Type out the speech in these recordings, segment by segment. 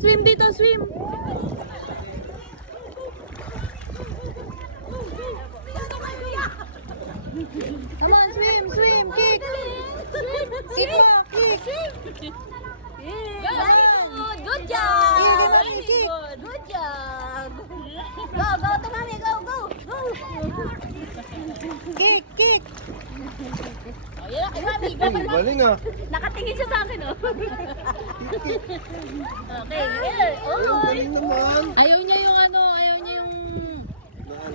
swim dito, swim. Come on, swim, swim, kick. Kick, kick. Very good. Good job. Very good. Good job. Go, go to mommy. Go, go. Kick, kick. Oh, yan kay mami. Go kay mami. Galing ah. Nakatingin siya sa akin, oh. Okay, here. Ayun, Oh. galing naman. Ayaw niya yung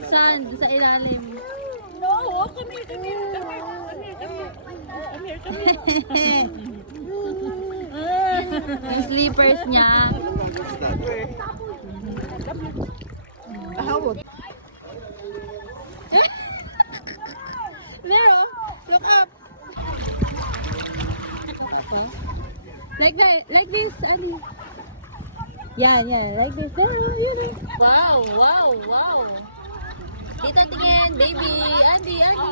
sand sa ilalim. No, come here, come here, come here. Come here, come here. Come here, Yung slippers niya. Ahawag. There, oh. Look up. Like that, like this, Ali. Yan, like this. There, yun. Wow, wow, wow. Dito tingin, baby. Andy, Andy.